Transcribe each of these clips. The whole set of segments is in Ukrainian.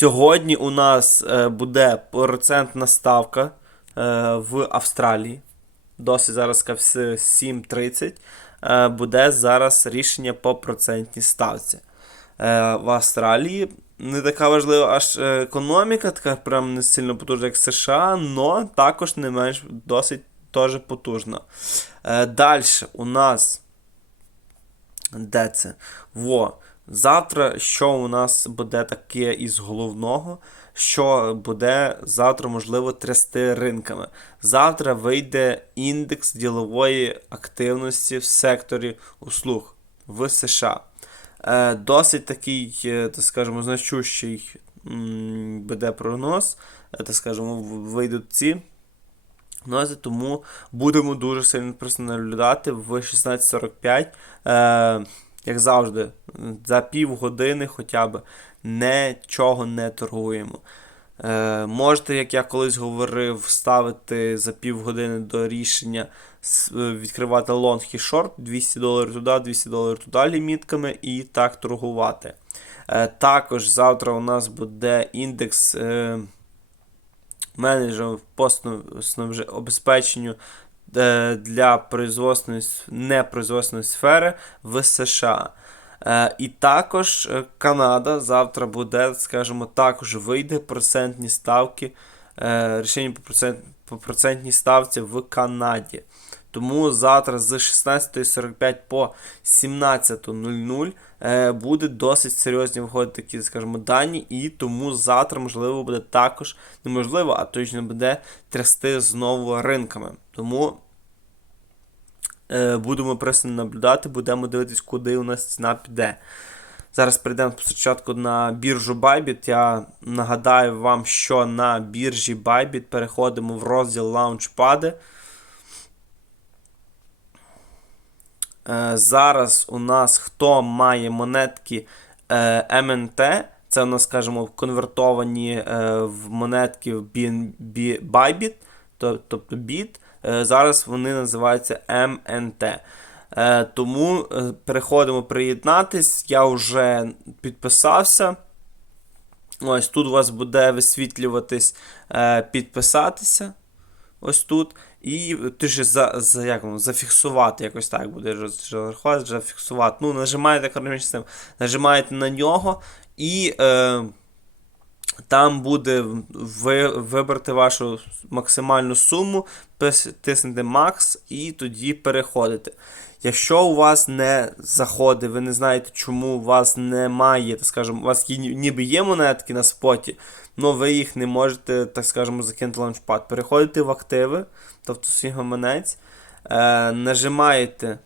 Сьогодні у нас е, буде процентна ставка е, в Австралії. Досить зараз така 7.30. Е, буде зараз рішення по процентній ставці. В Австралії не така важлива аж економіка, така прям не сильно потужна, як США, але також не менш досить теж потужна. Далі у нас. Де це? Во. Завтра, що у нас буде таке із головного, що буде завтра, можливо, трясти ринками. Завтра вийде індекс ділової активності в секторі услуг в США. Е, досить такий, е, так скажемо, значущий буде прогноз, е, так скажемо, вийдуть ці тому будемо дуже сильно просто наблюдати в 16.45. Як завжди, за півгодини хоча б нічого не торгуємо. Е, можете, як я колись говорив, ставити за півгодини до рішення е, відкривати лонг і шорт 200 доларів туди, 200 доларів туди лімітками і так торгувати. Е, також завтра у нас буде індекс е, менеджерів по обезпеченню для производственної, непроизводственної сфери в США. Е, І також е, Канада завтра буде, скажімо, також вийде процентні ставки, е, рішення по процентній ставці в Канаді. Тому завтра з 16.45 по 17.00 е, буде досить серйозні виходити такі, скажімо, дані, і тому завтра, можливо, буде також неможливо, а точно буде трясти знову ринками. Тому е, будемо просто наблюдати, будемо дивитись, куди у нас ціна піде. Зараз перейдемо спочатку на біржу Bybit. Я нагадаю вам, що на біржі Bybit переходимо в розділ лаунчпади. Зараз у нас хто має монетки е, МНТ, це у нас, скажімо, конвертовані е, в монетки в Bybit, тобто BIT. Е, Зараз вони називаються МНТ. Е, Тому е, переходимо приєднатись. Я вже підписався. Ось тут у вас буде висвітлюватись е, підписатися. Ось тут. І ти ж за, за, як воно, зафіксувати якось так буде розрахувати, зафіксувати. Ну, нажимаєте систему, нажимаєте на нього і е, там буде ви, вибрати вашу максимальну суму, тиснете Max і тоді переходите. Якщо у вас не заходить, ви не знаєте, чому у вас немає, так скажемо, у вас є, ніби є монетки на споті, але ви їх не можете, так скажемо, закинути в лаунчпад. Переходите в активи, тобто свій гаманець, е, нажимаєте.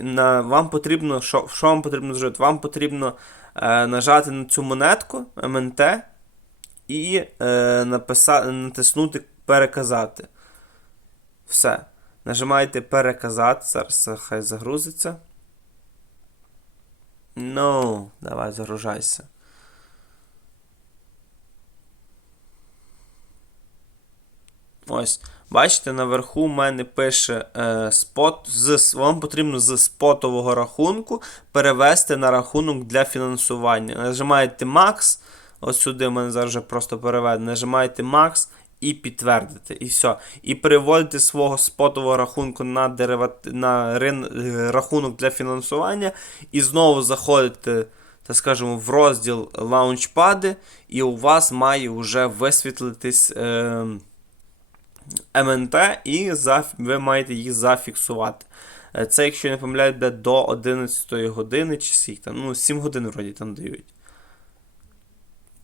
На, вам потрібно, що, що вам потрібно зробити? Вам потрібно е, нажати на цю монетку МНТ і е, написа, натиснути переказати. Все. Нажимаєте переказати. Зараз хай загрузиться. Ну, давай загружайся. Ось. Бачите, наверху в мене пише е, спот. З, вам потрібно з спотового рахунку перевести на рахунок для фінансування. Нажимаєте Max. Ось сюди в мене зараз вже просто переведено. Нажимаєте Max і підтвердите. І все. І переводите свого спотового рахунку на, дериват... на рин... рахунок для фінансування. І знову заходите, так скажемо, в розділ лаунчпади, і у вас має вже висвітлитись. Е... МНТ, і ви маєте їх зафіксувати. Е, Це, якщо я не помиляю, буде до 11 години чи скільки там. Ну, 7 годин вроді там дають.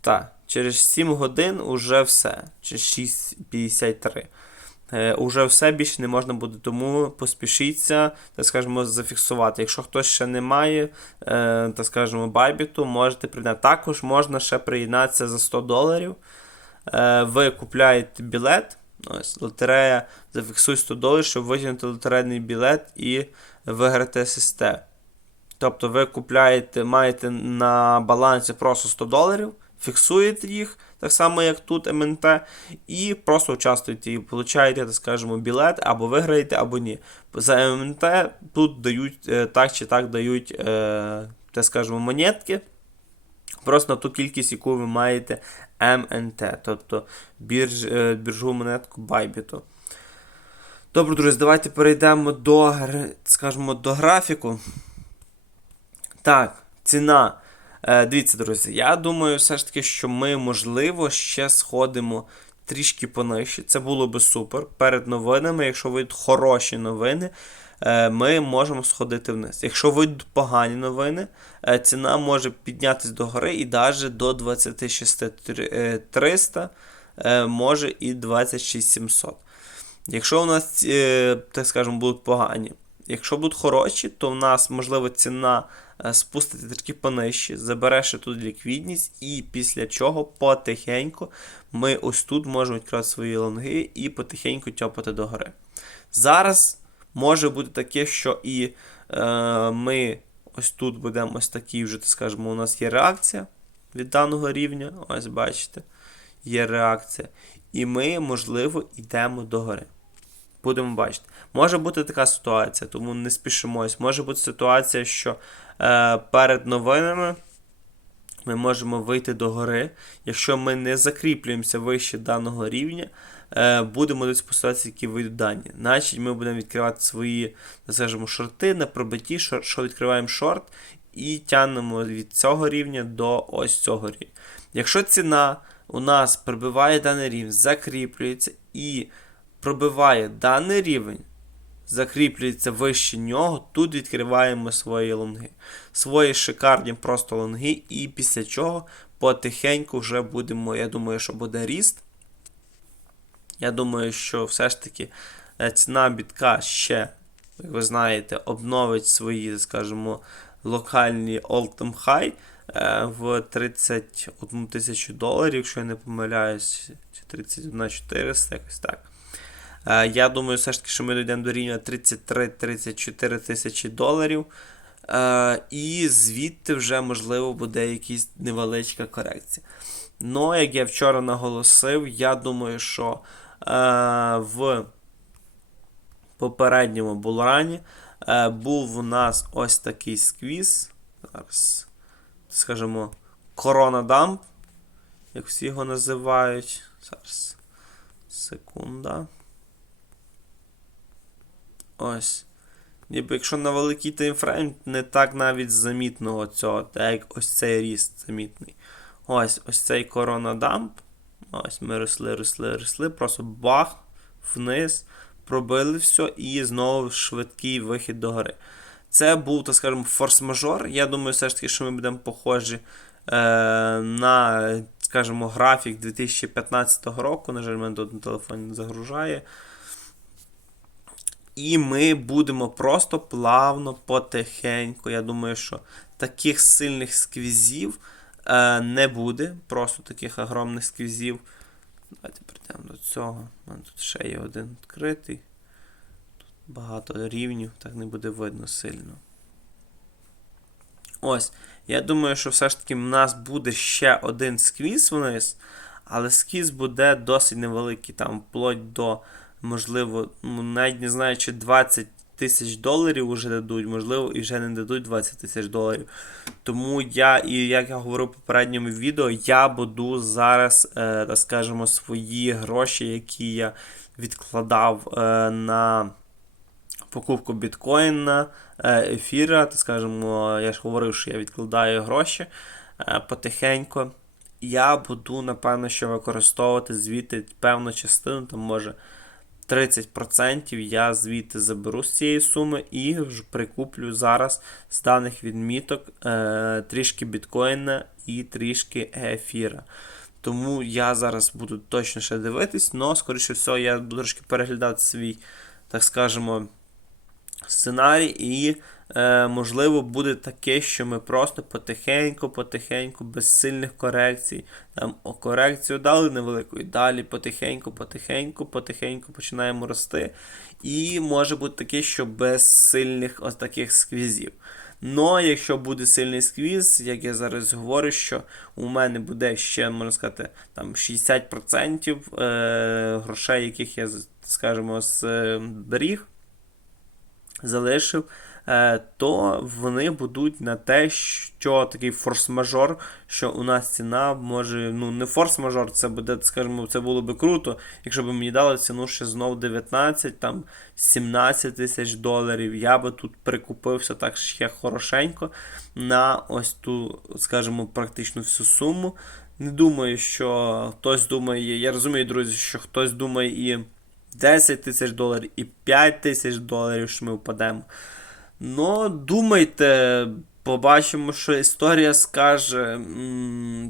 Так, через 7 годин уже все. Через 6.53. Е, уже все більше не можна буде, тому поспішіться, так скажемо, зафіксувати. Якщо хтось ще не має, е, скажемо, байбіту, можете приєднати. Також можна ще приєднатися за 100 доларів. Е, ви купляєте білет. Ось, лотерея зафіксує 100 доларів, щоб витягнути лотерейний білет і виграти ССТ. Тобто ви купляєте, маєте на балансі просто 100 доларів, фіксуєте їх, так само як тут МНТ, і просто участвуєте і получаєте, так скажемо, білет, або виграєте, або ні. За МНТ тут дають, е, так чи так дають, е, так скажемо, монетки. Просто на ту кількість, яку ви маєте МНТ, тобто бірж, е, біржову монетку Bybit. Добре, друзі, давайте перейдемо до, скажімо, до графіку. Так, ціна. Е, дивіться, друзі, я думаю, все ж таки, що ми, можливо, ще сходимо трішки понижче. Це було би супер. Перед новинами, якщо вийдуть хороші новини, ми можемо сходити вниз. Якщо вийдуть погані новини, е, ціна може піднятися до гори і навіть до 26300, е, може і 26700. Якщо у нас, е, так скажемо, будуть погані. Якщо будуть хороші, то в нас, можливо, ціна е, спуститься трішки понижче, забере ще тут ліквідність, і після чого потихеньку ми ось тут можемо відкривати свої лонги і потихеньку тьопати до гори. Зараз може бути таке, що і е, ми ось тут будемо ось такі вже, так скажемо, у нас є реакція від даного рівня. Ось бачите, є реакція. І ми, можливо, йдемо до гори. Будемо бачити. Може бути така ситуація, тому не спішимось. Може бути ситуація, що е, перед новинами ми можемо вийти до гори. Якщо ми не закріплюємося вище даного рівня, будемо десь по ситуації, які вийдуть дані. Значить, ми будемо відкривати свої, скажімо, шорти на пробитті, що, що відкриваємо шорт і тягнемо від цього рівня до ось цього рівня. Якщо ціна у нас пробиває даний рівень, закріплюється і пробиває даний рівень, закріплюється вище нього, тут відкриваємо свої лонги. Свої шикарні просто лонги, і після чого потихеньку вже будемо, я думаю, що буде ріст. Я думаю, що все ж таки е, ціна бітка ще, як ви знаєте, обновить свої, скажімо, локальні all-time high е, в 31 тисячу доларів, якщо я не помиляюсь, чи 31 400, якось так. Е, Я думаю, все ж таки, що ми дійдемо до рівня 33-34 тисячі доларів. І звідти вже, можливо, буде якась невеличка корекція. Ну, як я вчора наголосив, я думаю, що в попередньому булрані е, був у нас ось такий сквіз. Зараз, скажімо, коронадамп, як всі його називають. Зараз. Секунда. Ось. Ніби якщо на великий таймфрейм, не так навіть замітно цього, так як ось цей ріст замітний. Ось ось цей коронадамп. Ось ми росли, росли, росли, просто бах, вниз, пробили все і знову швидкий вихід до гори. Це був, так скажемо, форс-мажор. Я думаю, все ж таки, що ми будемо похожі е, на, скажімо, графік 2015 року. На жаль, мене тут на телефоні не загружає. І ми будемо просто плавно, потихеньку. Я думаю, що таких сильних сквізів не буде. Просто таких огромних сквізів. Давайте прийдемо до цього. У мене тут ще є один відкритий. Тут багато рівнів, так не буде видно сильно. Ось. Я думаю, що все ж таки в нас буде ще один сквіз вниз, але сквіз буде досить невеликий, там вплоть до можливо, ну, навіть не знаю, чи 20 тисяч доларів вже дадуть, можливо, і вже не дадуть 20 тисяч доларів. Тому я, і як я говорив в попередньому відео, я буду зараз, е, так скажемо, свої гроші, які я відкладав е, на покупку біткоїна, е, ефіра, так скажемо, я ж говорив, що я відкладаю гроші е, потихеньку. Я буду, напевно, що використовувати звідти певну частину, там може 30% я звідти заберу з цієї суми і прикуплю зараз з даних відміток е, трішки біткоїна і трішки ефіра. Тому я зараз буду точно дивитись, але, скоріше всього, я буду трошки переглядати свій, так скажемо, сценарій, і, е, можливо, буде таке, що ми просто потихеньку, потихеньку, без сильних корекцій. Там корекцію дали невелику, і далі потихеньку, потихеньку, починаємо рости. І може бути таке, що без сильних ось таких сквізів. Ну, якщо буде сильний сквіз, як я зараз говорю, що у мене буде ще, можна сказати, там 60% е, грошей, яких я, скажімо, зберіг залишив е, то вони будуть на те, що такий форс-мажор, що у нас ціна може, ну не форс-мажор, це буде, скажімо, це було би круто, якщо б мені дали ціну ще знов 19, там 17 тисяч доларів. Я би тут прикупився так ще хорошенько на ось ту, скажімо, практично всю суму. Не думаю, що хтось думає, я розумію, друзі, що хтось думає і 10 тисяч доларів, і 5 тисяч доларів, що ми впадемо. Ну, думайте, побачимо, що історія скаже,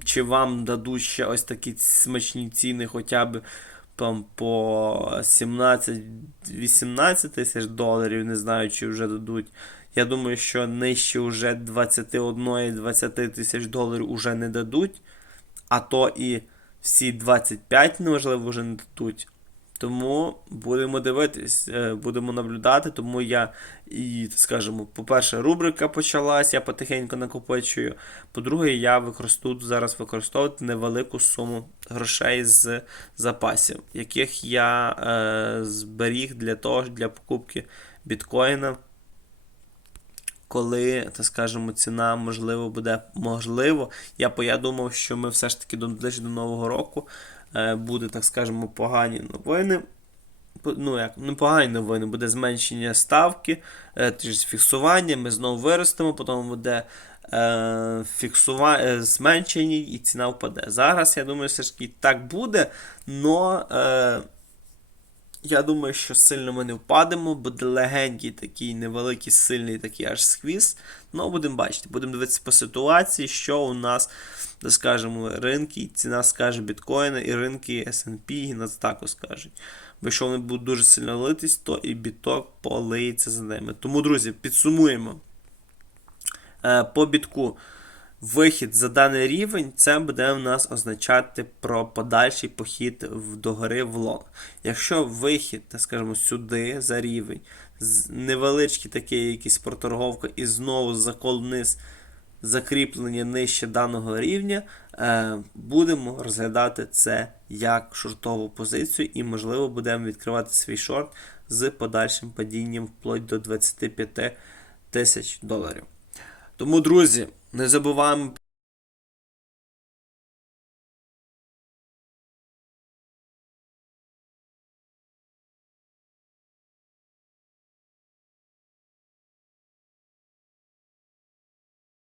чи вам дадуть ще ось такі смачні ціни, хоча б там по 17-18 тисяч доларів, не знаю, чи вже дадуть. Я думаю, що нижче вже 21-20 тисяч доларів вже не дадуть, а то і всі 25, неважливо, вже не дадуть. Тому будемо дивитись, е, будемо наблюдати. Тому я і, скажімо, по-перше, рубрика почалась, я потихеньку накопичую. По-друге, я використовую зараз використовувати невелику суму грошей з запасів, яких я е, зберіг для того, для покупки біткоїна. Коли, так скажемо, ціна можливо буде можливо. Я, я думав, що ми все ж таки до, до Нового року буде, так скажемо, погані новини. Ну, як, не погані новини, буде зменшення ставки, е, фіксування, ми знову виростемо, потім буде е, фіксува... е, зменшення і ціна впаде. Зараз, я думаю, все ж таки так буде, але. е, я думаю, що сильно ми не впадемо, буде легенький такий невеликий, сильний такий аж сквіз. Ну, будемо бачити, будемо дивитися по ситуації, що у нас, скажемо, ринки, ціна скаже біткоїна, і ринки S&P, і Nasdaq скажуть. Бо якщо вони будуть дуже сильно литись, то і біток полиється за ними. Тому, друзі, підсумуємо. Е, По бітку вихід за даний рівень, це буде в нас означати про подальший похід догори в лонг. Якщо вихід, так скажемо, сюди за рівень, невеличкий такий якийсь проторговка і знову закол вниз закріплення нижче даного рівня, е, будемо розглядати це як шортову позицію і, можливо, будемо відкривати свій шорт з подальшим падінням вплоть до 25 тисяч доларів. Тому, друзі, не забуваємо